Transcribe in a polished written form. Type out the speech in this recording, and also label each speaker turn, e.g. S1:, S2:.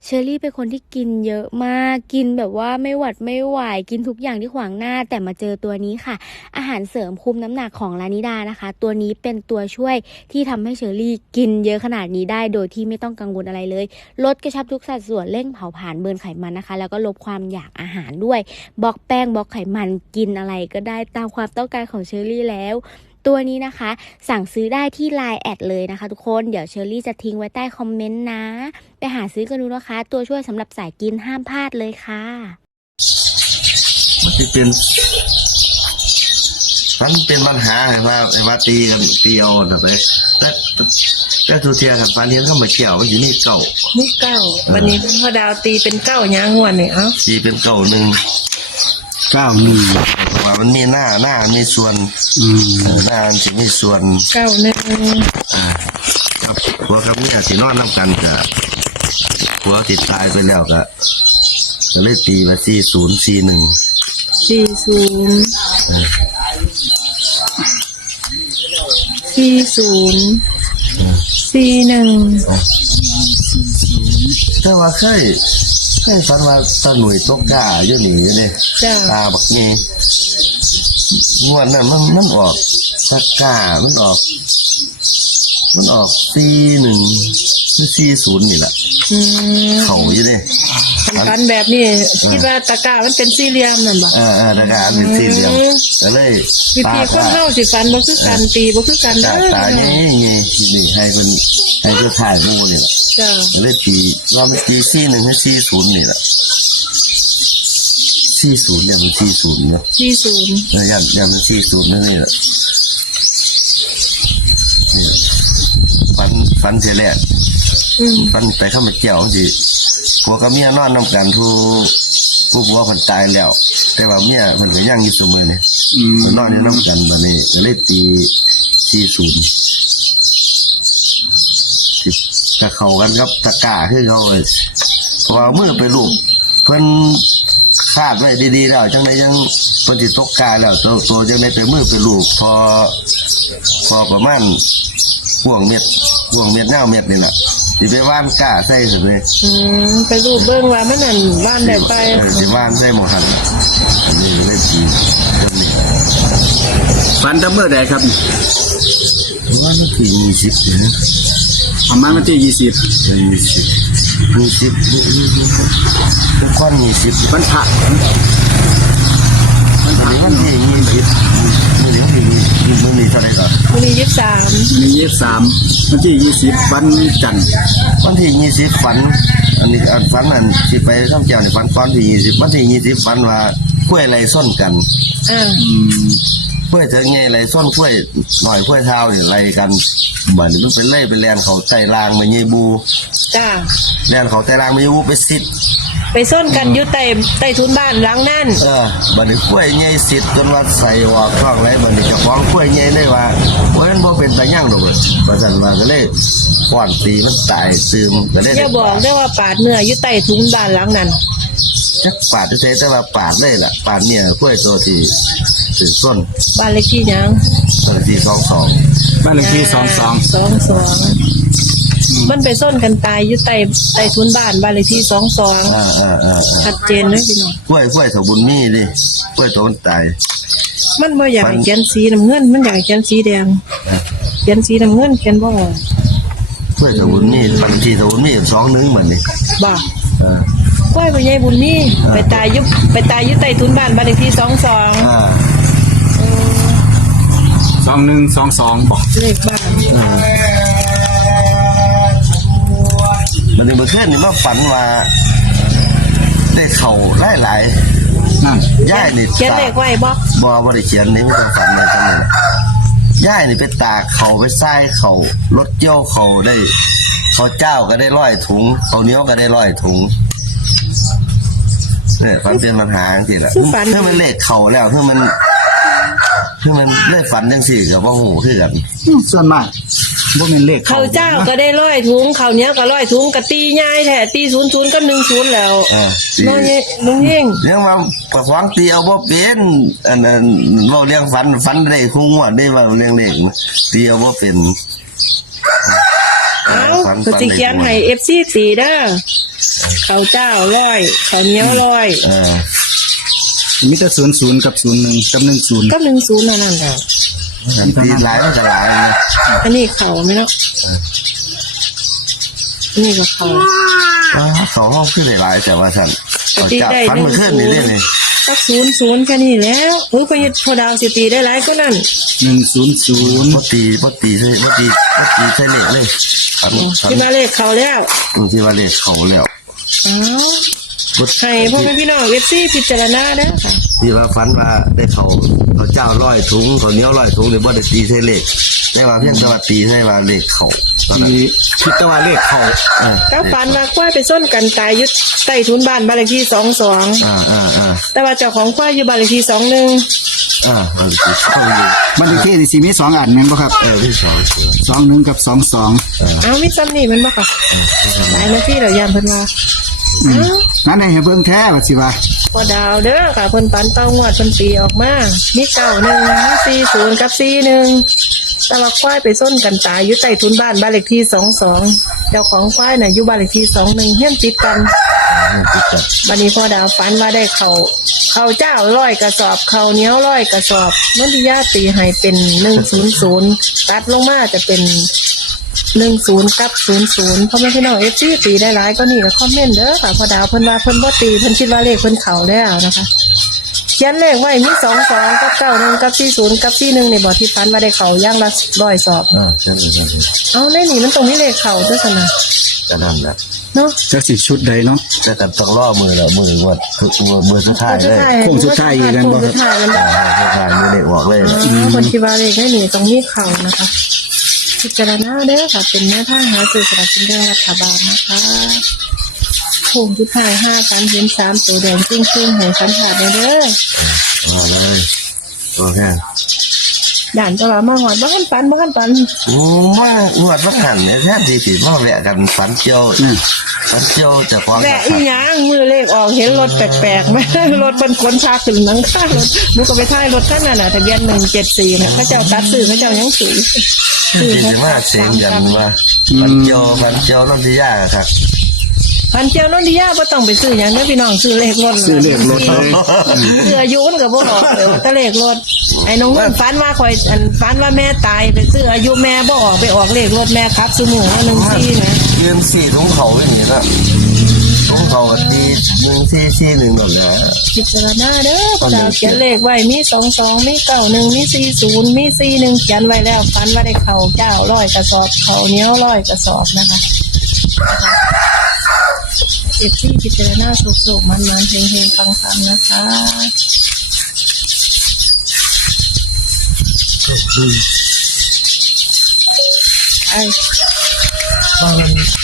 S1: เชอรี่เป็นคนที่กินเยอะมากกินแบบว่าไม่หวัดไม่ไหวกินทุกอย่างที่ขวางหน้าแต่มาเจอตัวนี้ค่ะอาหารเสริมคุมน้ำหนักของลานิดานะคะตัวนี้เป็นตัวช่วยที่ทำให้เชอรี่กินเยอะขนาดนี้ได้โดยที่ไม่ต้องกังวลอะไรเลยลดกระชับทุกสัดส่วนเร่งเผาผลาญเบิร์นไขมันนะคะแล้วก็ลดความอยากอาหารด้วยบล็อกแป้งบล็อกไขมันกินอะไรก็ได้ตามความต้องการของเชอรี่แล้วตัวนี้นะคะสั่งซื้อได้ที่ LINE แอดเลยนะคะทุกคนเดี๋ยวเชอรี่จะทิ้งไว้ใต้คอมเมนต์นะไปหาซื้อกันดูนะคะตัวช่วยสำหรับสายกินห้ามพลาดเลยค่ะ
S2: มันจะเป็นปัญหาว่าตีกันตีเอาแบบนี้แต่ทุเทียกับฟันเลี้ยงเข้ามาเกี่ยวมันอยู่นี่เก่า
S3: นี่เก้าวันนี้พ่อดาวตีเป็นเก้าย่างวนเนี่ยเอ้า
S2: ตีเป็นเก่า1
S4: 91
S2: เพราะว่ามันมีหน้ามีส่วนหน้ามันจะมีส่วน
S3: 91
S2: ครับหัวกับเนี่ยสินอนน้ำกันกับหัวติดตายไปแล้วก็เลยตีมาแต่ว่าเคยฝันว่าตาหนุ่ยตกกาอยู่นี่อยู่นี่ตาบักนี่งวดนั้นมันออกตะกามันออก41หรือ40นี่แหละเขาอยู่นี่
S3: ฝันแบบนี้คิดว่าตะกามันเป็นสี่เหลี่ยมนั่นบ่
S2: ตะกาเป็นสี่เหลี่ยมก็เลย
S3: วิธีคนเฮาสิฝันบ่คือกันตีบ่คือกันเด้อ
S2: ตานี่ให้เพิ่นถ่ายหมู่นี่แหละ
S3: จ้า
S2: เลยตีว่ามันตี41หรือ40นี่แหละ40เนี่ยมัน40เนาะ40ยันมัน40นี่แหละฟันเสียแหละฟันไปเข้ามาเกี่ยวสิผัวกับเมียนอนนำกันผู้ผัวเพิ่นตายแล้วแต่ว่าเมียเพิ่นก็ยังอยู่เสมอนี่นอนอยู่นำกันบัดนี้ก็เลยตี40จะเข้ากันกับตะกร้าคือเขาเลยเพราะว่ามือไปลูกเพิ่นคาดไว้ดีๆแล้วจังได๋ยังเพิ่นสิตกกาแล้วโตจังได๋ไปมือไปลูกพอประมาณพวงเม็ดเงาเม็ดนี่แหละสิไปว่านกล้าใส่สิเลย
S3: ไปรูปเบิ่งว่ามันนั่นว่านได้ไป
S2: สิว่านใส่หมดหั่นอันนี้เลยสิ
S4: ฝันแต่เมื่อใดครับ
S2: วันที่20นะ
S4: ประมาณวันที่20
S2: เป็นก้อน20
S4: วันพระ
S2: วันที่20มื้อนี้เท่าไหร่ก่อน
S3: มื้อนี้
S4: 23วันที่20วันจันทร์
S2: วันที่20ฝันอันนี้ฝันอันสิไปท่องเที่ยวนี่ฝันก่อนที่20วันที่20ฝันว่ากล้วยไรส้นกันกล้วยเถิงใหญ่ไรส้นกล้วยหน่อยกล้วยเท้านี่ไรกันบัดนี้มันเป็นไล่ไปแล่นเขาใต้รางมาใหญ่บู
S3: จ้า
S2: แล่นเขาใต้รางมาใหญ่บูไปซิด
S3: ไปซ่อนกันอยู่ใต้ทุนบ้านหลังนั่น
S2: บัดนี้กล้วยใหญ่ซิดจนว่าใส่ออกท้องไรบัดนี้เจ้าของกล้วยใหญ่เลยว่าโอ้ยมันบ่เป็นตาย่างดอกว่าซั่นว่าก็เลยป้อนตีมันตายซึมก็เลย
S3: อย่าบอกได้ว่าปาดเนื้ออยู่ใต้ทุนบ้านหลังนั้น
S2: จักปาดได้แต่ว่าปาดเลยล่ะปาดเนี่ยกล้วยตัวที่ถือส้น
S3: บ้านเลขที่หยัง
S2: บ้านเลขที่22
S4: บ้านเลขที่22
S3: มันไปซ่อนกันตายอยู่ใต้ทุนบ้านบ้านเลขที่22ชัดเจนเลยพี่น้อง
S2: กล้วยเถาบุญมีดิกล้วยตัวมันตาย
S3: มันบ่อยากเขียนสีน้ำเงินมันอยากเขียนสีแดงเขียนสีน้ำเงินเขียนบ่
S2: กล้วยเถาบุญมีบ้านเลขที่เถาบุญมี21เหมือนนี่
S3: บ่กล้วยบ่ใหญ่บุญมีไปตายอยู่ใต้ทุนบ้านบ้านเลขที่222122
S4: บอก
S3: เลขบ้าน
S2: มันเมื่อคืนนี่ว่าฝันว่าได้เข่าหลายย่ายนี่
S3: เขียนเลขไว้บ่
S2: ได้เขียนนี่ไม่ต้องฝันเลยทั้งนั้นย่ายนี่ไปตากเข่าไปใส่เข่ารถเกี่ยวเข่าได้ข้าวเจ้าก็ได้100 ถุงข้าวเหนียวก็ได้100 ถุงเนี่ยความเป็นปัญหาจริงๆแหละถ้ามันเลขเข่าแล้วถ้ามันได้ฝันจังสี่กับว่าหูคือกัน
S4: ส่วนมากบ่แม่นเลข
S3: ข้าวเจ้าก็ได้100 ถุงข้าวเหนียวก็100 ถุงก็ตีง่ายแท้ตี00กับ10แล้วน้องเฮง
S2: เรื่องว่าประคองตีเอาบ่เป็นอันนั้นเว้าเรื่องฝันได้คงงวดได้ว่าเรื่องเลขตีเอาบ่เป็น
S3: ก็สิเขียนให้ FC ตีเด้อข้าวเจ้าร้อยข้าวเหนียวร้อย
S4: มีแต่00กับ01กับ10
S3: ก็10นั่นแหละ
S2: ตีหลายก็จะหลาย
S3: อันนี้ข้าวไหมเนาะอันนี้ก็ข้าว
S2: สองห้องขึ้นหลายแต่ว่าฉันจับฟันมันขึ้นนี่ได้เลย
S3: สัก00แค่นี้แล้วพอดาวสิตีได้หลายก็นั่น
S4: 100
S2: ปตีใช่เล็กเลย
S3: ที่มาเลขเขาแล้ว
S2: ที่ว่าเล็กเขาแล้ว
S3: อ้าวให้พ่อแม่พี่น้องเอฟซีพิจารณาเด้อค่ะ
S2: ที่ว่าฟันว่าได้เขาเจ้าร้อยถุงเขาเนี้ย100ถุงหรือว่าได้ตีใช่เล็กได้ว่าเพียงแต่ว่าตีใช่ว่าเล็กเขา
S4: ที่คิดแต่ว่าเลขเขา
S3: ก็ฝันว่าควายไปส้นกันตายยุดใต้ทุนบ้านบ้านเลขที่22แต่ว่าเจ้าของควายอยู่บ้านเลขที่21
S2: มันคือเขาอยู่
S4: บันทึกที่สิมี2อันแม่นบ่ครับ
S2: ที่
S4: 21กับ22
S3: เอามีซ้ำนี่มันบ่ค่ะหลายนาทีแล้วยามเพิ่นว่า
S4: นั่นให้เบิ่งแท้ว่าสิว่า
S3: พอดาวเด้อค่ะเพิ่นปันเป้างวดเพิ่นตีออกมามี91มี40กับ41แต่ว่าควายไปส้นกันตายอยู่ใต้ทุนบ้านบ้านเลขที่22เจ้าของควายน่ะอยู่บ้านเลขที่21เฮียนติดกันบัดนี้พอดาวฝันว่าได้ข้าวเจ้า100กระสอบข้าวเหนียว100กระสอบนนทิยาตีให้เป็น100ตัดลงมาจะเป็น10กับ00เพราะแม่พี่น้องFCตีได้หลายก็นี่ก็คอมเมนต์เด้อค่ะพอดาวเพิ่นว่าเพิ่นบ่ตีเพิ่นคิดว่าเลขเพิ่นเข้าแล้วนะคะเขียนเลขไว้มี22กับ91กับ40กับ41นี่บ่ที่ฝันว่าได้เข้าอย่างละ100สอบ
S2: ใช่
S3: เอาในนี่มันตรงนี้เลขเข้าเด้อซั่นน่ะ
S2: จะนั่นแหละ
S3: เนาะ
S4: จักสิชุดใดเนาะ
S2: แต่กันต้องล่อมือแล้วมือวัดมือสุดท้ายเลย
S4: โค้งสุดท้ายอีกแล้วบ่ครับ
S3: โค้งสุดท้ายมันบ่
S2: สุดท้ายมือเด็กบอกเลย
S3: คนที่ว่าเลขในนี่ตรงนี้เข้านะคะพิจารณาเด้อค่ะเป็นแนวทางหาซื้อสลากกินแบ่งรัฐบาลนะคะโค้งสุดท้าย5ฝันเห็น3ตัวแดงจึ้งๆให้สัมผัสเด้อ
S2: เลยโอเค
S3: ด่านตัวละมาหอดบ้านปัน
S2: ว่างวดว่าขันเนี่ยแทบที่ติดมาแวะกันฝันเจียวจากความ
S3: แวะอีหยังมือเลขออกเห็นรถแปลกๆไหมรถบนคนพาถึงหลังคารถมุก็ไปท้ายรถข้างนั้นน่ะทะเบียน174น่ะเขาเจ้าตัดซื้อเขาเจ้ายังซื้อ
S2: ที่จะมาเสียงยันว่าฝันเจียวน้ำที่ยากครับ
S3: พันเจียวนนทิยาบ่ต้องไปซื้อหยังเด้อพี่น้องซื้อเลขรถ
S4: ซื้อเลขรถเลย
S3: เสื้อยูนก็บ่ออกเลยแต่เลขรถไอ้น้องมันฝันว่าฝันว่าแม่ตายไปซื้ออายุแม่บ่ออกไปออกเลขรถแม่ครับซื้อหมูว่า14นะ
S2: เงิน4ถุงเขาอย่างนี้นะถุงเขาตี1 4 1หมดแล้ว
S3: พิจารณาเด้อพอดาวเขียนเลขไว้มี22มี91มี40มี41เขียนไว้แล้วฝันว่าได้ข้าวเจ้า100กระสอบข้าวเหนียว100กระสอบนะคะเก็บที่พิจารณาสุกๆมันๆเฮงๆปังๆนะคะไอ้